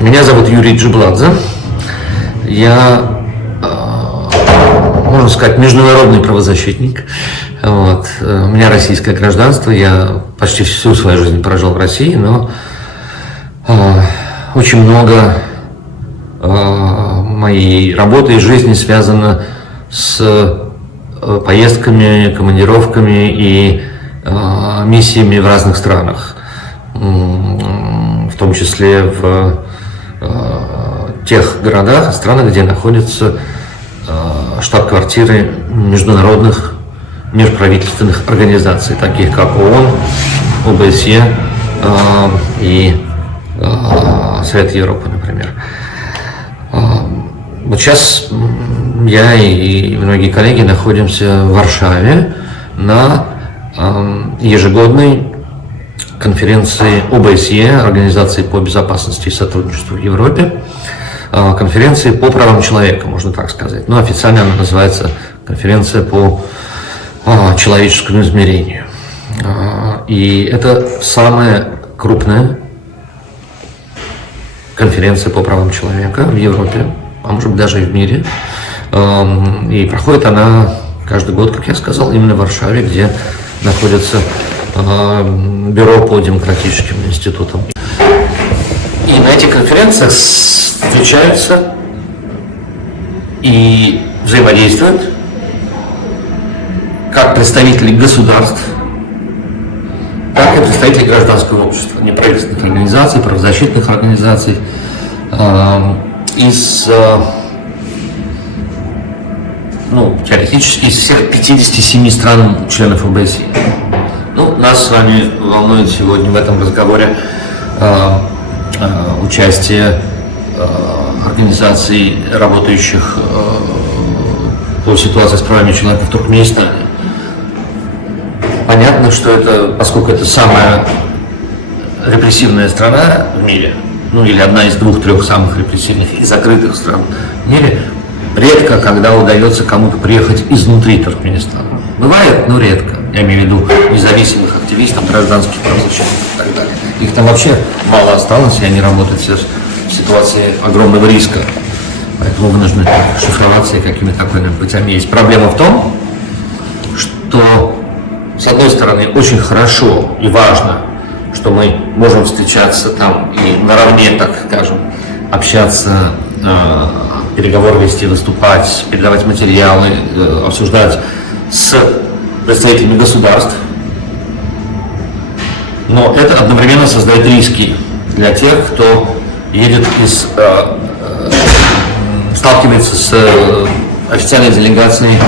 Меня зовут Юрий Джибладзе. Я, можно сказать, международный правозащитник. Вот. У меня российское гражданство. Я почти всю свою жизнь прожил в России, но очень много моей работы и жизни связано с поездками, командировками и миссиями в разных странах, в том числе в тех городах и странах, где находятся штаб-квартиры международных межправительственных организаций, таких как ООН, ОБСЕ и Совет Европы, например. Вот сейчас я и многие коллеги находимся в Варшаве на ежегодной конференции ОБСЕ, Организации по безопасности и сотрудничеству в Европе, конференции по правам человека, можно так сказать. Но официально она называется конференция по человеческому измерению. И это самая крупная конференция по правам человека в Европе, а может быть даже и в мире. И проходит она каждый год, как я сказал, именно в Варшаве, где находится Бюро по демократическим институтам. И на этих конференциях встречаются и взаимодействуют как представители государств, так и представители гражданского общества, неправительственных организаций, правозащитных организаций из, теоретически из всех 57 стран членов ОБСЕ. Нас с вами волнует сегодня в этом разговоре участие организаций, работающих по ситуации с правами человека в Туркменистане. Понятно, что это, поскольку это самая репрессивная страна в мире, или одна из двух-трех самых репрессивных и закрытых стран в мире, редко, когда удается кому-то приехать изнутри Туркменистана. Бывает, но редко. Я имею в виду независимых активистов, гражданских правозащитников и так далее. Их там вообще мало осталось, и они работают сейчас в ситуации огромного риска. Поэтому вынуждены шифроваться и какими-то окольными путями. Есть проблема в том, что, с одной стороны, очень хорошо и важно, что мы можем встречаться там и наравне, так скажем, общаться, переговоры вести, выступать, передавать материалы, обсуждать с представителями государств, но это одновременно создает риски для тех, кто едет сталкивается с официальной делегацией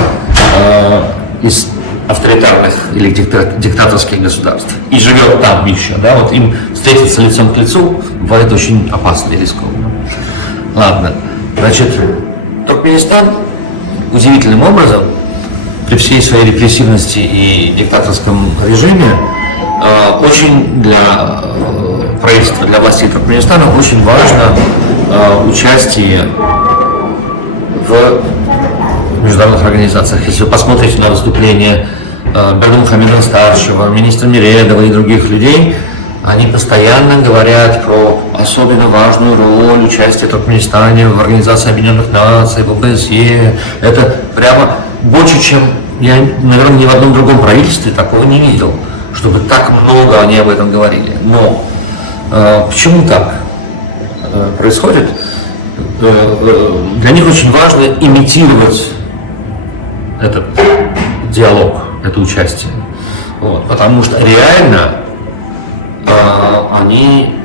из авторитарных или диктаторских государств и живет там еще, им встретиться лицом к лицу бывает очень опасно и рискованно. Ладно, Туркменистан удивительным образом, при всей своей репрессивности и диктаторском режиме, очень для правительства, для властей Туркменистана очень важно участие в международных организациях. Если вы посмотрите на выступления Бердымухамедова-старшего, министра Миредова и других людей, они постоянно говорят про особенно важную роль участия Туркменистана в Организации Объединенных Наций, в ОБСЕ. Это прямо больше, чем я, наверное, ни в одном другом правительстве такого не видел, чтобы так много они об этом говорили. Но почему так происходит? Для них очень важно имитировать этот диалог, это участие. Потому что реально они,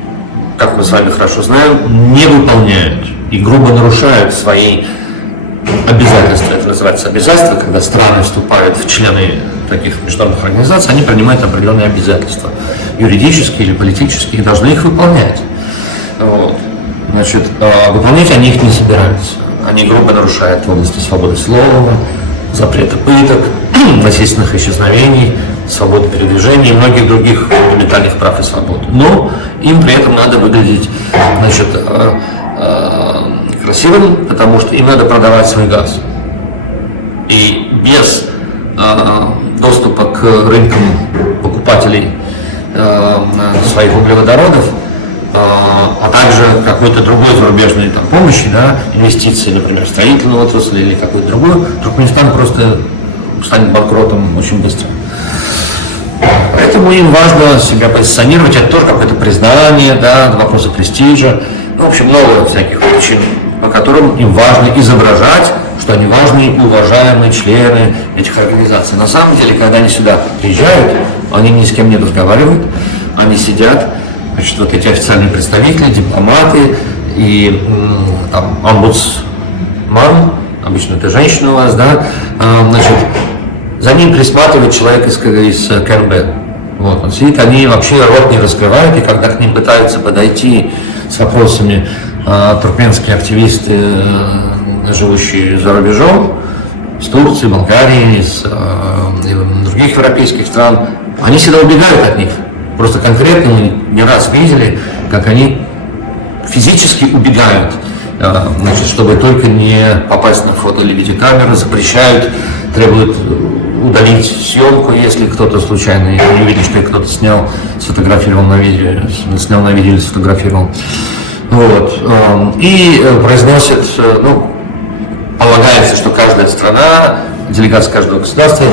как мы с вами хорошо знаем, не выполняют и грубо нарушают свои обязательства. Это называется обязательства, когда страны вступают в члены таких международных организаций, они принимают определенные обязательства, юридические или политические, и должны их выполнять. Выполнять они их не собираются. Они грубо нарушают в области свободы слова, запрета пыток, насильственных исчезновений, свободы передвижения и многих других фундаментальных прав и свобод. Но им при этом надо выглядеть красивым, потому что им надо продавать свой газ. И без доступа к рынкам покупателей своих углеводородов а также какой-то другой зарубежной там, помощи, да, инвестиции, например, в строительную отрасль или какой-то другой, Туркменистан просто станет банкротом очень быстро. Поэтому им важно себя позиционировать, это тоже какое-то признание, да, вопросы престижа, ну, в общем, много всяких причин, по которым им важно изображать, что они важные и уважаемые члены этих организаций. На самом деле, когда они сюда приезжают, они ни с кем не разговаривают, они сидят, значит, вот эти официальные представители, дипломаты и там, омбудсман, обычно это женщина у вас, да, значит, за ним присматривает человек из КНБ. Вот, он сидит, они вообще рот не раскрывают, и когда к ним пытаются подойти с вопросами туркменские активисты, живущие за рубежом, с Турции, Болгарии, из других европейских стран, они всегда убегают от них. Просто конкретно мы не раз видели, как они физически убегают, значит, чтобы только не попасть на фото или видеокамеру, запрещают, требуют удалить съемку, если кто-то случайно не увидит, что кто-то снял, сфотографировал на видео, снял на видео или сфотографировал. Вот. И произносят, ну, полагается, что каждая страна, делегация каждого государства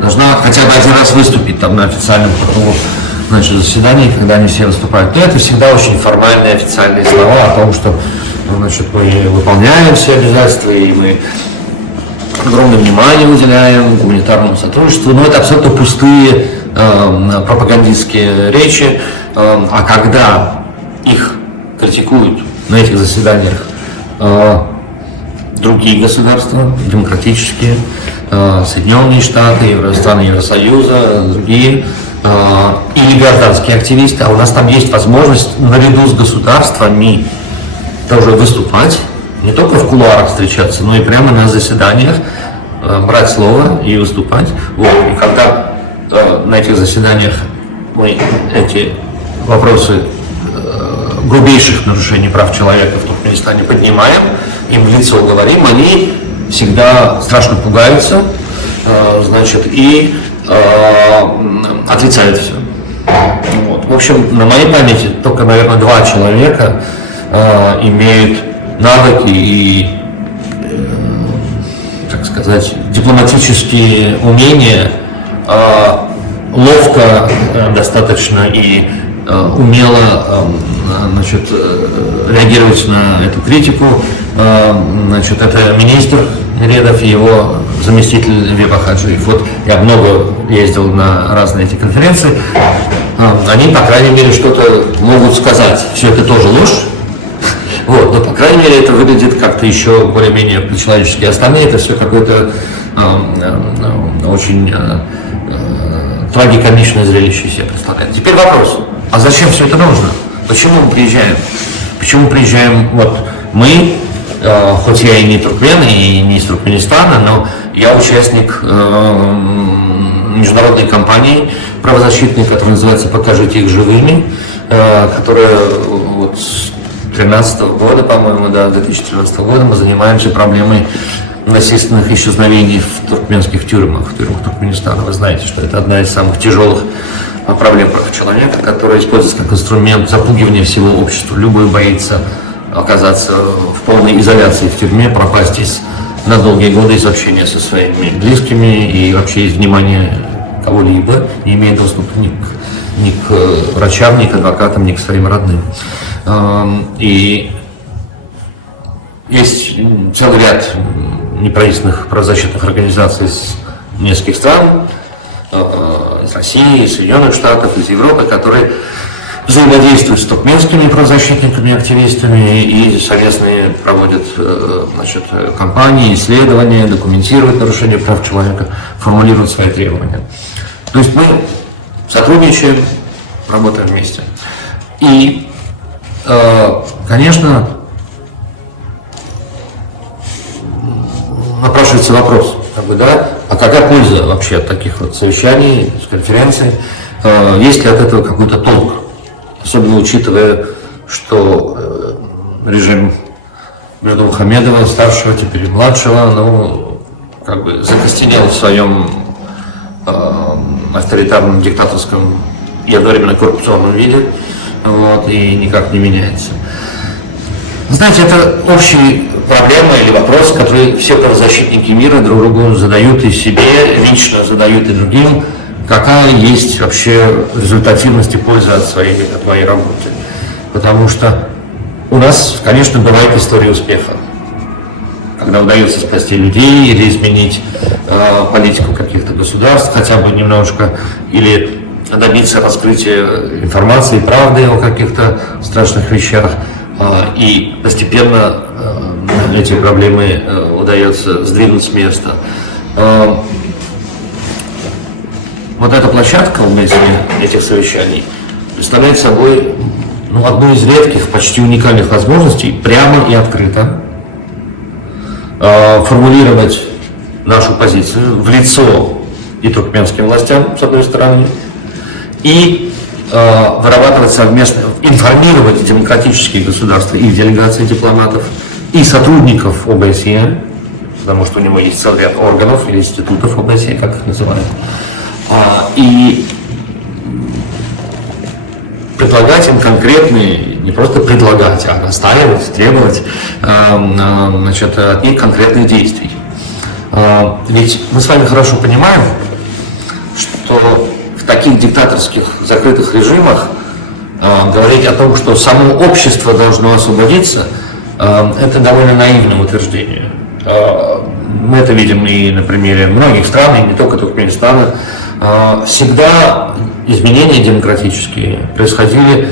должна хотя бы один раз выступить там на официальном, значит, заседании, когда они все выступают. Но это всегда очень формальные официальные слова о том, что, значит, мы выполняем все обязательства и мы огромное внимание уделяем гуманитарному сотрудничеству, но это абсолютно пустые пропагандистские речи. А когда их критикуют на этих заседаниях другие государства, демократические, Соединенные Штаты, страны Евросоюза, другие, или гражданские активисты, а у нас там есть возможность наряду с государствами тоже выступать, не только в кулуарах встречаться, но и прямо на заседаниях брать слово и выступать. Вот. И когда на этих заседаниях мы эти вопросы грубейших нарушений прав человека в Туркменистане поднимаем, им в лицо говорим, они всегда страшно пугаются, значит, и отрицают все. Вот. В общем, на моей памяти только, наверное, 2 человека имеют навыки и, так сказать, дипломатические умения ловко достаточно и умело, значит, реагировать на эту критику. Значит, это министр Нередов и его заместитель Веба Хаджиев. Вот я много ездил на разные эти конференции. Они, по крайней мере, что-то могут сказать. Все это тоже ложь. Вот, но, по крайней мере, это выглядит как-то еще более-менее по-человечески. Остальные это все какое-то очень трагикомичное зрелище себе представляет. Теперь вопрос, а зачем все это нужно? Почему мы приезжаем? Почему приезжаем вот мы, хоть я и не туркмен, и не из Туркменистана, но я участник международной кампании правозащитной, которая называется «Покажите их живыми», которая вот с 2013 года, по-моему, до 2014 года мы занимаемся проблемой насильственных исчезновений в туркменских тюрьмах, в тюрьмах Туркменистана. Вы знаете, что это одна из самых тяжелых проблем прав человека, которая используется как инструмент запугивания всего общества. Любой боится оказаться в полной изоляции в тюрьме, пропасть на долгие годы из общения со своими близкими и вообще из внимания кого-либо, не имея доступа ни к врачам, ни к адвокатам, ни к своим родным. И есть целый ряд неправительственных правозащитных организаций из нескольких стран, из России, из Соединенных Штатов, из Европы, которые взаимодействуют с туркменскими правозащитниками, активистами и совместно проводят, значит, кампании, исследования, документируют нарушения прав человека, формулируют свои требования. То есть мы сотрудничаем, работаем вместе. И, конечно, напрашивается вопрос, как бы, да, а какая польза вообще от таких вот совещаний, конференций, есть ли от этого какой-то толк? Особенно учитывая, что режим Бердымухамедова, старшего, теперь и младшего, ну, как бы закостенел в своем авторитарном, диктаторском и одновременно коррупционном виде. вот, и никак не меняется. Знаете, это общая проблема или вопрос, который все правозащитники мира друг другу задают и себе, лично задают и другим, какая есть вообще результативность и польза от моей работы. Потому что у нас, конечно, бывает история успеха, когда удается спасти людей или изменить политику каких-то государств, хотя бы немножко, или добиться раскрытия информации, правды о каких-то страшных вещах, и постепенно эти проблемы удается сдвинуть с места. Вот эта площадка в ОБСЕ, этих совещаний, представляет собой одну из редких, почти уникальных возможностей прямо и открыто формулировать нашу позицию в лицо и туркменским властям, с одной стороны, и вырабатывать совместно, информировать демократические государства, их делегации дипломатов, и сотрудников ОБСЕ, потому что у него есть целый ряд органов или институтов ОБСЕ, как их называют, и предлагать им конкретные, не просто предлагать, а настаивать, требовать от них конкретных действий. Ведь мы с вами хорошо понимаем, что в таких диктаторских закрытых режимах говорить о том, что само общество должно освободиться, это довольно наивное утверждение. Мы это видим и на примере многих стран, и не только Туркменистана. Всегда изменения демократические происходили,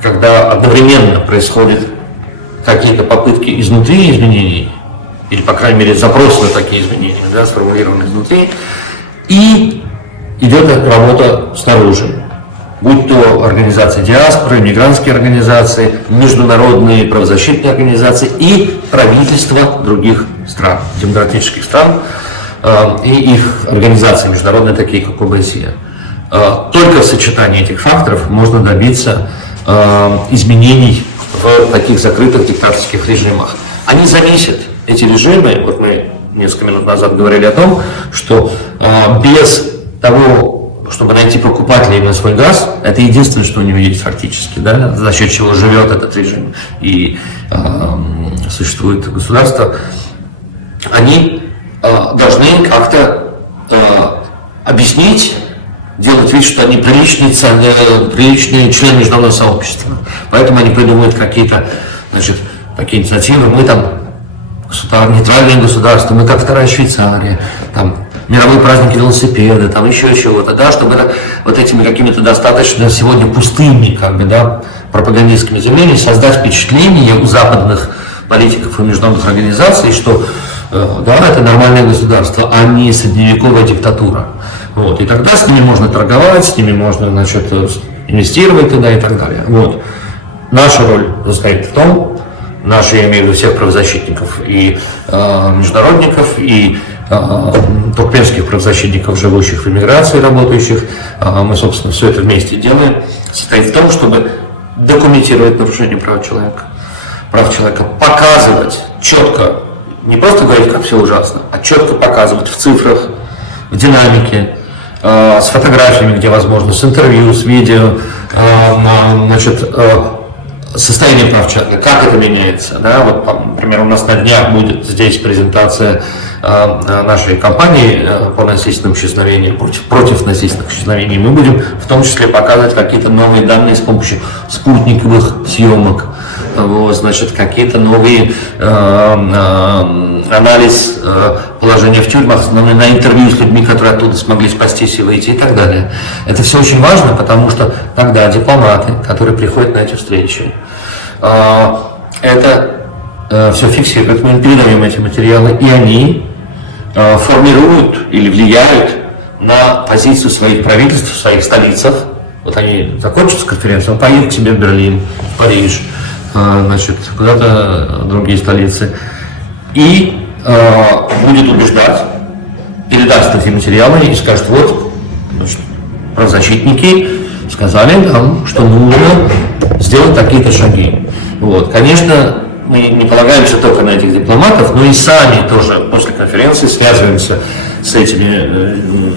когда одновременно происходят какие-то попытки изнутри изменений, или, по крайней мере, запрос на такие изменения, сформулированы изнутри, и идет работа снаружи. Будь то организации диаспоры, мигрантские организации, международные правозащитные организации и правительства других стран, демократических стран, и их организации международные, такие как ОБСЕ. Только в сочетании этих факторов можно добиться изменений в таких закрытых диктаторских режимах. Они зависят, эти режимы, вот мы несколько минут назад говорили о том, что без того, чтобы найти покупателей на свой газ, это единственное, что у него есть фактически, да, за счет чего живет этот режим и существует государство, они должны как-то объяснить, делать вид, что они приличные члены международного сообщества. Поэтому они придумывают какие-то, такие инициативы. Мы там нейтральное государство, мы как вторая Швейцария, там мировой праздник велосипеда, там еще чего-то, да, чтобы вот этими какими-то достаточно сегодня пустыми, пропагандистскими заявлениями создать впечатление у западных политиков и международных организаций, что да, это нормальное государство, а не средневековая диктатура. Вот. И тогда с ними можно торговать, с ними можно, инвестировать туда и так далее. Вот. Наша роль состоит в том, я имею в виду всех правозащитников и международников, и туркменских правозащитников, живущих в эмиграции, работающих, мы, собственно, все это вместе делаем, состоит в том, чтобы документировать нарушение прав человека, показывать четко, не просто говорить, как все ужасно, а четко показывать в цифрах, в динамике, с фотографиями, где возможно, с интервью, с видео, состояние прав человека, как это меняется. Да? Вот, например, у нас на днях будет здесь презентация нашей кампании по насильственным исчезновениям, против насильственных исчезновений. Мы будем в том числе показывать какие-то новые данные с помощью спутниковых съемок, какие-то новые анализ положения в тюрьмах, основанный на интервью с людьми, которые оттуда смогли спастись и выйти и так далее. Это все очень важно, потому что тогда дипломаты, которые приходят на эти встречи, это все фиксируют, мы им передаем эти материалы, и они формируют или влияют на позицию своих правительств в своих столицах. Вот они закончат с конференцией, он поедет к себе в Берлин, в Париж, куда-то другие столицы, и будет убеждать, передаст эти материалы и скажет, вот, правозащитники сказали нам, что нужно сделать такие-то шаги. Вот. Конечно, мы не полагаемся только на этих дипломатов, но и сами тоже после конференции связываемся с этими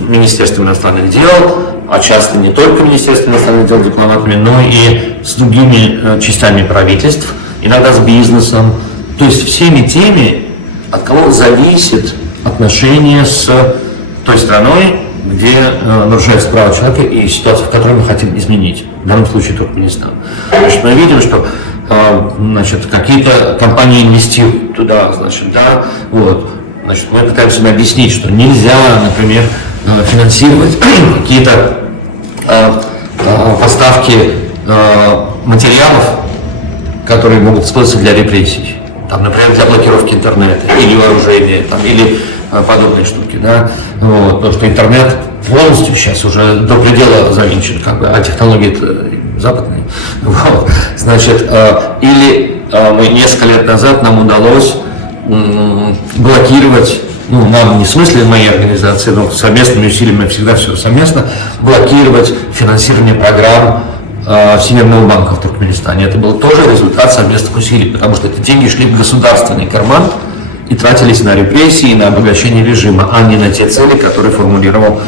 министерствами иностранных дел, а часто не только Министерством иностранных дел дипломатами, но и с другими частями правительств, иногда с бизнесом, то есть всеми теми, от кого зависит отношение с той страной, где нарушаются права человека и ситуация, в которой мы хотим изменить, в данном случае Туркменистан. Значит, мы видим, что значит, какие-то компании инвестируют туда, значит, да, вот. Значит, мы пытаемся объяснить, что нельзя, например, финансировать какие-то поставки материалов, которые могут использоваться для репрессий. Там, например, для блокировки интернета, или вооружения, там, или подобные штуки, да, вот, потому что интернет полностью сейчас уже до предела завинчен, как бы, а технологии-то западные, вот, значит, или мы несколько лет назад нам удалось блокировать, ну, нам не в смысле моей организации, но совместными усилиями, всегда все совместно, блокировать финансирование программ Всемирного банка в Туркменистане. Это был тоже результат совместных усилий, потому что эти деньги шли в государственный карман и тратились на репрессии, на обогащение режима, а не на те цели, которые формулировал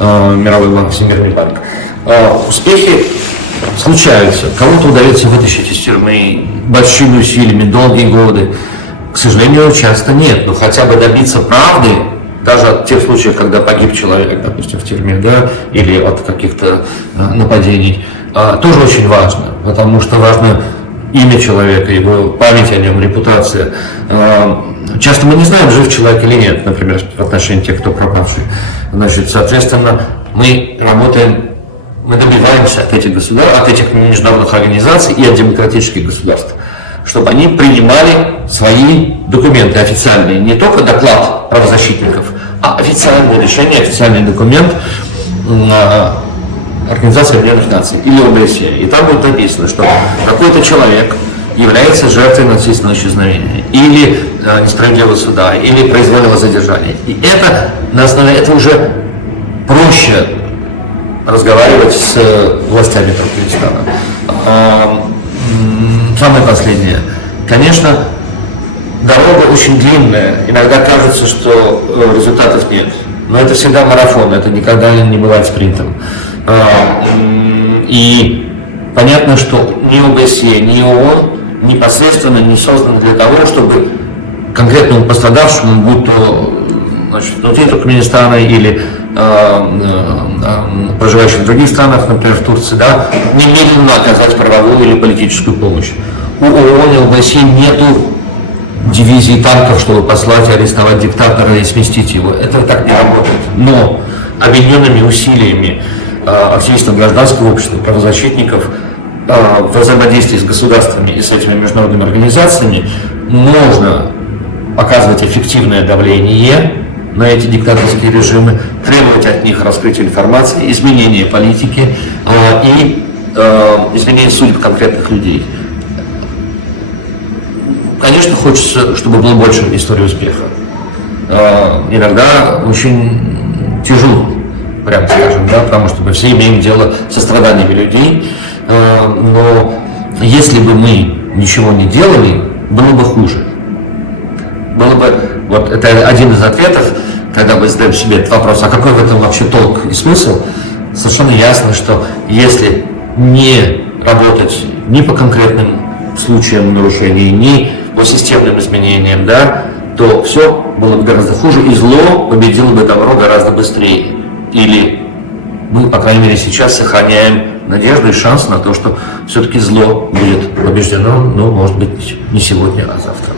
Мировой банк, Всемирный банк. Успехи случаются. Кому-то удается вытащить из тюрьмы большими усилиями, долгие годы. К сожалению, часто нет. Но хотя бы добиться правды, даже от тех случаев, когда погиб человек, допустим, в тюрьме, да, или от каких-то нападений, тоже очень важно, потому что важно имя человека, его память о нем, репутация. Часто мы не знаем, жив человек или нет, например, в отношении тех, кто пропавший. Значит, соответственно, мы работаем, мы добиваемся от этих государств, от этих международных организаций и от демократических государств, чтобы они принимали свои документы официальные, не только доклад правозащитников, а официальное решение, официальный документ Организации Объединенных Наций или ОБСЕ. И там будет написано, что какой-то человек является жертвой насильственного исчезновения или несправедливого суда, или произвольного задержания. И это, на основе этого уже проще разговаривать с властями Туркменистана. Самое последнее. Конечно, дорога очень длинная. Иногда кажется, что результатов нет. Но это всегда марафон, это никогда не бывает спринтом. И понятно, что ни ОБСЕ, ни ООН непосредственно не созданы для того, чтобы конкретному пострадавшему, будь то, значит, внутри Туркменистана или проживающих в других странах, например, в Турции, да, немедленно оказать правовую или политическую помощь. У ООН и ОБСЕ нету дивизии танков, чтобы послать, арестовать диктатора и сместить его. Это так не работает. Но объединенными усилиями активистов гражданского общества, правозащитников, в взаимодействии с государствами и с этими международными организациями можно оказывать эффективное давление на эти диктаторские режимы, требовать от них раскрытия информации, изменения политики и изменения судеб конкретных людей. Конечно, хочется, чтобы было больше историй успеха. Иногда очень тяжело, прямо скажем, да, потому что мы все имеем дело со страданиями людей, но если бы мы ничего не делали, было бы хуже. Было бы, вот это один из ответов, когда мы задаем себе этот вопрос, а какой в этом вообще толк и смысл, совершенно ясно, что если не работать ни по конкретным случаям нарушений, ни по системным изменениям, да, то все было бы гораздо хуже, и зло победило бы добро гораздо быстрее. Или мы, по крайней мере, сейчас сохраняем надежду и шанс на то, что все-таки зло будет побеждено, но, может быть, не сегодня, а завтра.